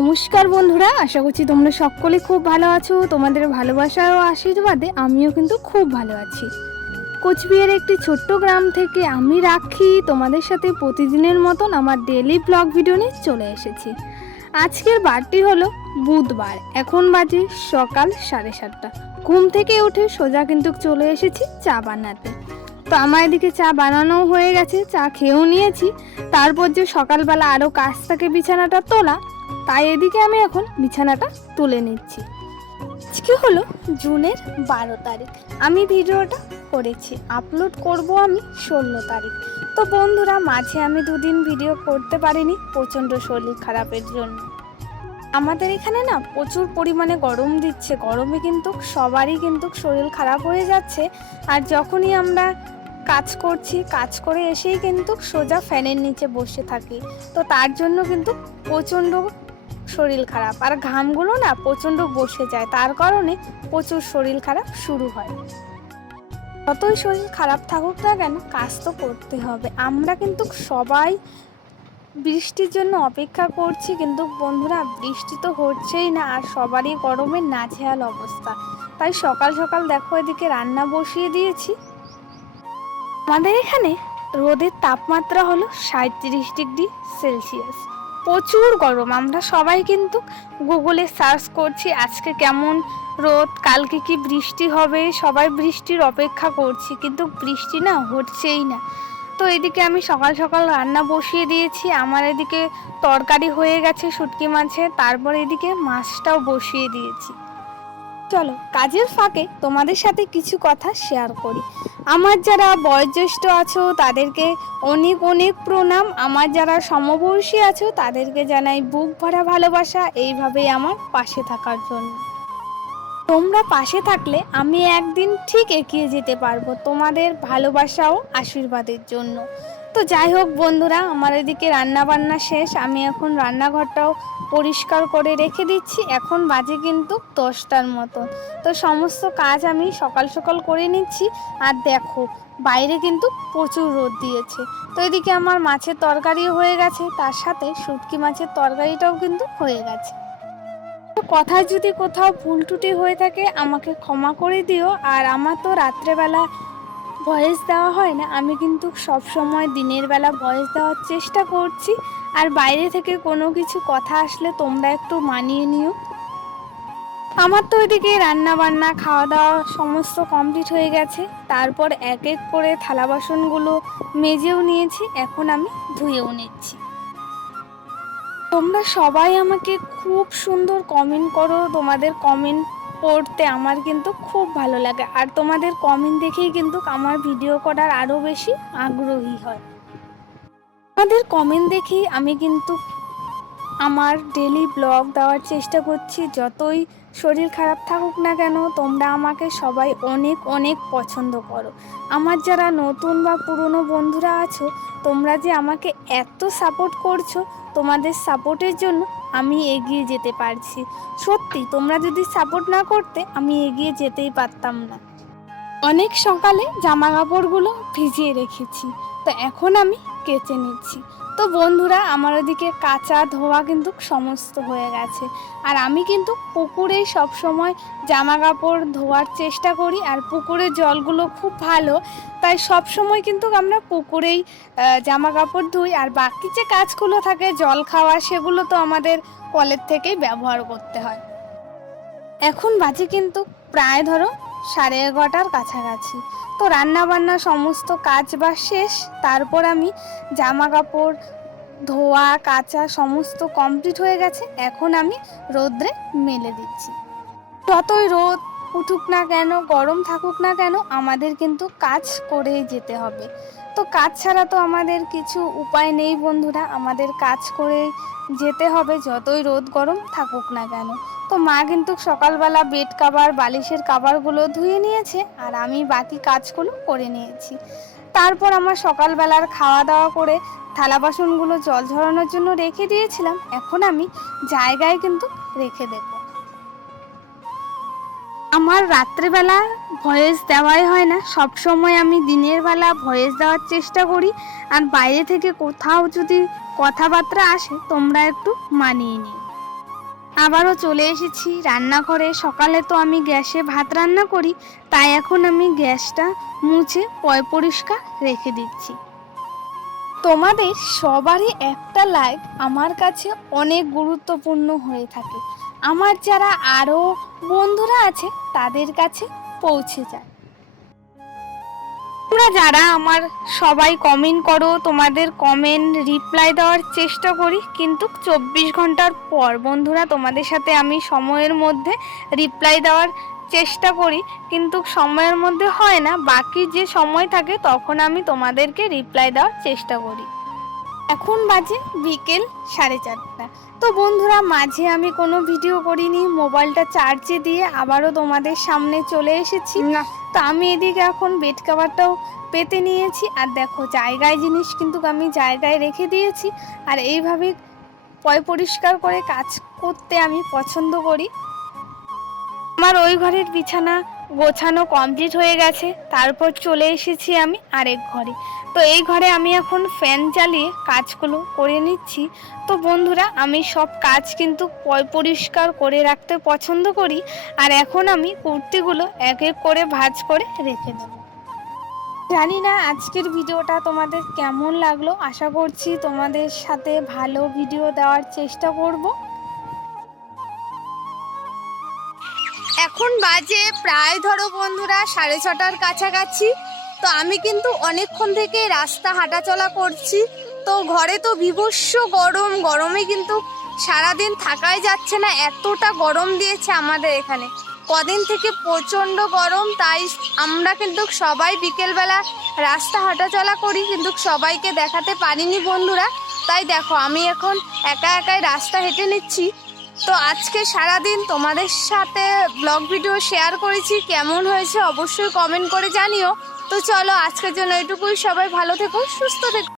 নমস্কার বন্ধুরা, আশা করছি তোমরা সকলে খুব ভালো আছো। তোমাদের ভালোবাসা ও আশীর্বাদে আমিও কিন্তু খুব ভালো আছি। কোচবিহারের একটি ছোট্ট গ্রাম থেকে আমি রাখি। তোমাদের সাথে প্রতিদিনের মতন আমার ডেলি ব্লগ ভিডিও নিয়ে চলে এসেছি। আজকের বারটি হলো বুধবার, এখন বাজে সকাল সাড়ে সাতটা। ঘুম থেকে উঠে সোজা কিন্তু চলে এসেছি চা বানাতে। তো আমার এদিকে চা বানানো হয়ে গেছে, চা খেয়েও নিয়েছি। তারপর যে সকালবেলা আরও কাজ থাকে বিছানাটা তোলা তাই এদিকে আমি এখন বিছানাটা তুলে নিচ্ছি। আজকে হলো জুনের বারো তারিখ। আমি ভিডিওটা করেছি আপলোড করব আমি ষোলো তারিখ। তো বন্ধুরা, মাঝে আমি দুদিন ভিডিও করতে পারিনি প্রচণ্ড শরীর খারাপের জন্য। আমাদের এখানে না প্রচুর পরিমাণে গরম দিচ্ছে। গরমে কিন্তু সবারই কিন্তু শরীর খারাপ হয়ে যাচ্ছে। আর যখনই আমরা কাজ করছি, কাজ করে এসেই কিন্তু সোজা ফ্যানের নিচে বসে থাকি। তো তার জন্য কিন্তু প্রচণ্ড শরীর খারাপ। আর ঘামগুলো না প্রচণ্ড বসে যায়, তার কারণে প্রচুর শরীর খারাপ শুরু হয়। যতই শরীর খারাপ থাকুক না কেন, কাজ তো করতে হবে। আমরা কিন্তু সবাই বৃষ্টির জন্য অপেক্ষা করছি, কিন্তু বন্ধুরা, বৃষ্টি তো হচ্ছেই না, আর সবারই গরমে নাজেহাল অবস্থা। তাই সকাল সকাল দেখো এদিকে রান্না বসিয়ে দিয়েছি। আমাদের এখানে রোদের তাপমাত্রা হলো সাঁত্রিশ ডিগ্রি সেলসিয়াস। প্রচুর গরম। আমরা সবাই কিন্তু গুগলে সার্চ করছি, আজকে কেমন রোদ, কালকে কি বৃষ্টি হবে? সবাই বৃষ্টির অপেক্ষা করছি, কিন্তু বৃষ্টি না হচ্ছেই না। তো এদিকে আমি সকাল সকাল রান্না বসিয়ে দিয়েছি, আমার এদিকে তরকারি হয়ে গেছে শুটকি মাছে, তারপর এদিকে মাছটাও বসিয়ে দিয়েছি। চলো, কাজের ফাঁকে তোমাদের সাথে কিছু কথা শেয়ার করি। আমার যারা বয়োজ্যেষ্ঠ আছো, তাদেরকে অনেক অনেক প্রণাম। আমার যারা সমবয়সী আছো, তাদেরকে জানাই বুক ভরা ভালোবাসা, এইভাবেই আমার পাশে থাকার জন্য। তোমরা পাশে থাকলে আমি একদিন ঠিক এগিয়ে যেতে পারব তোমাদের ভালোবাসা ও আশীর্বাদের জন্য। তো যাই হোক বন্ধুরা, আমার এদিকে রান্না বান্না শেষ। আমি এখন রান্নাঘরটাও পরিষ্কার করে রেখে দিচ্ছি। এখন বাজে কিন্তু দশটার মতো তো সমস্ত কাজ আমি সকাল সকাল করে নিচ্ছি। আর দেখো, বাইরে কিন্তু প্রচুর রোদ দিয়েছে। তো এদিকে আমার মাছের তরকারিও হয়ে গেছে। তার সাথে শুটকি মাছের তরকারিটাও কিন্তু হয়ে গেছে। কথায় যদি কোথাও ভুল টুটি হয়ে থাকে, আমাকে ক্ষমা করে দিও। আর আমার তো রাত্রেবেলা ভয়েস দেওয়া হয় না, আমি কিন্তু সব সময় দিনের বেলা ভয়েস দেওয়ার চেষ্টা করছি। আর বাইরে থেকে কোনো কিছু কথা আসলে তোমরা একটু মানিয়ে নিও। আমার তো ওইদিকে রান্না বান্না খাওয়া দাওয়া সমস্ত কমপ্লিট হয়ে গেছে। তারপর এক এক করে থালা বাসনগুলো মেজেও নিয়েছি, এখন আমি ধুয়েও নিচ্ছি। তোমরা সবাই আমাকে খুব সুন্দর কমেন্ট করো, তোমাদের কমেন্ট পড়তে আমার কিন্তু খুব ভালো লাগে। আর তোমাদের কমেন্ট দেখেই কিন্তু আমার ভিডিও করার আরও বেশি আগ্রহী হয়। তোমাদের কমেন্ট দেখেই আমি কিন্তু আমার ডেলি ব্লগ দেওয়ার চেষ্টা করছি। যতই শরীর খারাপ থাকুক না কেন, তোমরা আমাকে সবাই অনেক অনেক পছন্দ করো। আমার যারা নতুন বা পুরনো বন্ধুরা আছো, তোমরা যে আমাকে এত সাপোর্ট করছ তোমাদের সাপোর্টের জন্য আমি এগিয়ে যেতে পারছি। সত্যি, তোমরা যদি সাপোর্ট না করতে, আমি এগিয়ে যেতেই পারতাম না। অনেক সকালে জামা কাপড়গুলো ভিজিয়ে রেখেছি। তো এখন আমি কেচে নিচ্ছি। তো বন্ধুরা, আমার ওদিকে কাঁচা ধোয়া কিন্তু সমস্ত হয়ে গেছে। আর আমি কিন্তু পুকুরেই সবসময় জামা কাপড় ধোয়ার চেষ্টা করি, আর পুকুরের জলগুলো খুব ভালো। তাই সব সময় কিন্তু আমরা পুকুরেই জামা কাপড় ধুই, আর বাকি যে কাজগুলো থাকে, জল খাওয়া, সেগুলো তো আমাদের কলের থেকেই ব্যবহার করতে হয়। এখন বাজে কিন্তু প্রায় ধরো সাড়ে এগারোটার কাছাকাছি। তো রান্না বান্না সমস্ত কাজ বা শেষ। তারপর আমি জামা কাপড় ধোয়া, কাচা সমস্ত কমপ্লিট হয়ে গেছে। এখন আমি রোদ্রে মেলে দিচ্ছি। যতই রোদ উঠুক না কেন, গরম থাকুক না কেন, আমাদের কিন্তু কাজ করেই যেতে হবে। তো কাজ ছাড়া তো আমাদের কিছু উপায় নেই বন্ধুরা। আমাদের কাজ করে যেতে হবে, যতই রোদ গরম থাকুক না কেন। তো মা কিন্তু সকালবেলা বেড কাভার, বালিশের কাভারগুলো ধুয়ে নিয়েছে আর আমি বাকি কাজগুলো করে নিয়েছি। তারপর আমার সকালবেলার খাওয়া দাওয়া করে থালা বাসনগুলো জল ঝরানোর জন্য রেখে দিয়েছিলাম। এখন আমি জায়গায় কিন্তু রেখে দেব। আমার রাত্রেবেলা ভয়েস দেওয়াই হয় না। সব সময় আমি দিনের বেলা ভয়েস দেওয়ার চেষ্টা করি। আর বাইরে থেকে কোথাও যদি কথাবার্তা আসে, তোমরা একটু মানিয়ে নিও। আবারও চলে এসেছি রান্নাঘরে। সকালে তো আমি গ্যাসে ভাত রান্না করি, তাই এখন আমি গ্যাসটা মুছে পয় পরিষ্কার রেখে দিচ্ছি। তোমাদের সবারই একটা লাইক আমার কাছে অনেক গুরুত্বপূর্ণ হয়ে থাকে। আমার যারা আরও বন্ধুরা আছে, তাদের কাছে পৌঁছে যায়। তোমরা যারা আমার সবাই কমেন্ট করো, তোমাদের কমেন্ট রিপ্লাই দেওয়ার চেষ্টা করি, কিন্তু চব্বিশ ঘণ্টার পর বন্ধুরা তোমাদের সাথে আমি সময়ের মধ্যে রিপ্লাই দেওয়ার চেষ্টা করি, কিন্তু সময়ের মধ্যে হয় না, বাকি যে সময় থাকে তখন আমি তোমাদেরকে রিপ্লাই দেওয়ার চেষ্টা করি। এখন বাজে বিকেল সাড়ে চারটা। তো বন্ধুরা মাঝে আমি কোনো ভিডিও করিনি মোবাইলটা চার্জে দিয়ে আবারও তোমাদের সামনে চলে এসেছি। না। তো আমি এদিকে এখন বেড কাভারটাও পেতে নিয়েছি আর দেখো জায়গায় জিনিস কিন্তু আমি জায়গায় রেখে দিয়েছি আর এইভাবে পয় পরিষ্কার করে কাজ করতে আমি পছন্দ করি। আমার ওই ঘরের বিছানা গোছানো কমপ্লিট হয়ে গেছে, তারপর চলে এসেছি আমি আরেক ঘরে। তো এই ঘরে আমি এখন ফ্যান চালিয়ে কাজগুলো করে নিচ্ছি। তো বন্ধুরা, আমি সব কাজ কিন্তু পরিষ্কার করে রাখতে পছন্দ করি। আর এখন আমি কুর্তিগুলো এক এক করে ভাঁজ করে রেখে দেবো। জানি না আজকের ভিডিওটা তোমাদের কেমন লাগল। আশা করছি তোমাদের সাথে ভালো ভিডিও দেওয়ার চেষ্টা করব। এখন বাজে প্রায় ধরো বন্ধুরা সাড়ে ছটার কাছাকাছি। তো আমি কিন্তু অনেকক্ষণ থেকে রাস্তা হাঁটাচলা করছি। তো ঘরে তো বিভৎস গরম, গরমে কিন্তু সারাদিন থাকাই যাচ্ছে না, এতটা গরম দিয়েছে আমাদের এখানে। কদিন থেকে প্রচণ্ড গরম, তাই আমরা কিন্তু সবাই বিকেলবেলা রাস্তা হাঁটাচলা করি, কিন্তু সবাইকে দেখাতে পারিনি বন্ধুরা। তাই দেখো, আমি এখন একা একাই রাস্তা হেঁটে নিচ্ছি। তো আজকে সারাদিন তোমাদের সাথে ব্লগ ভিডিও শেয়ার করেছি, কেমন হয়েছে অবশ্যই কমেন্ট করে জানিও। তো চলো আজকের জন্য এটুকুই, সবাই ভালো থেকো, সুস্থ থেকো।